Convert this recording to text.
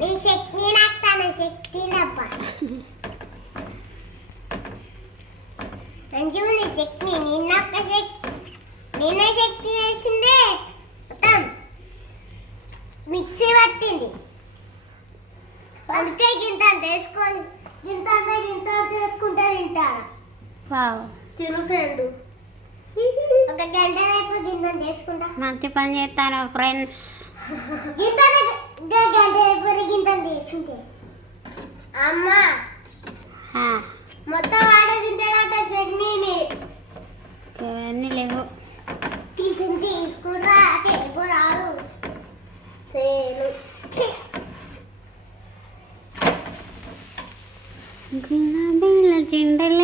నేను శక్తి నాకుతాను శక్తి నప్ప సంజీవుని శక్తి నిన్నొక్క శక్తి నేనే శక్తి వేసిందే. మొత్తం మిక్సీ పట్టింది. అందుకే గింత తీసుకొని గింత గింత తీసుకుంటే తింటాను తిను ఫ్రెండ్. ఒక గంట వైపు గింత తీసుకుంటా మంచి పని చేస్తాను ఫ్రెండ్స్. గింత అమ్మ. మొత్తం వాడే తింటాడట చట్నీని. ఇవన్నీ లేవు. టిఫిన్ తీసుకురా టేపు రాదు సేను గులాబీల చెండలే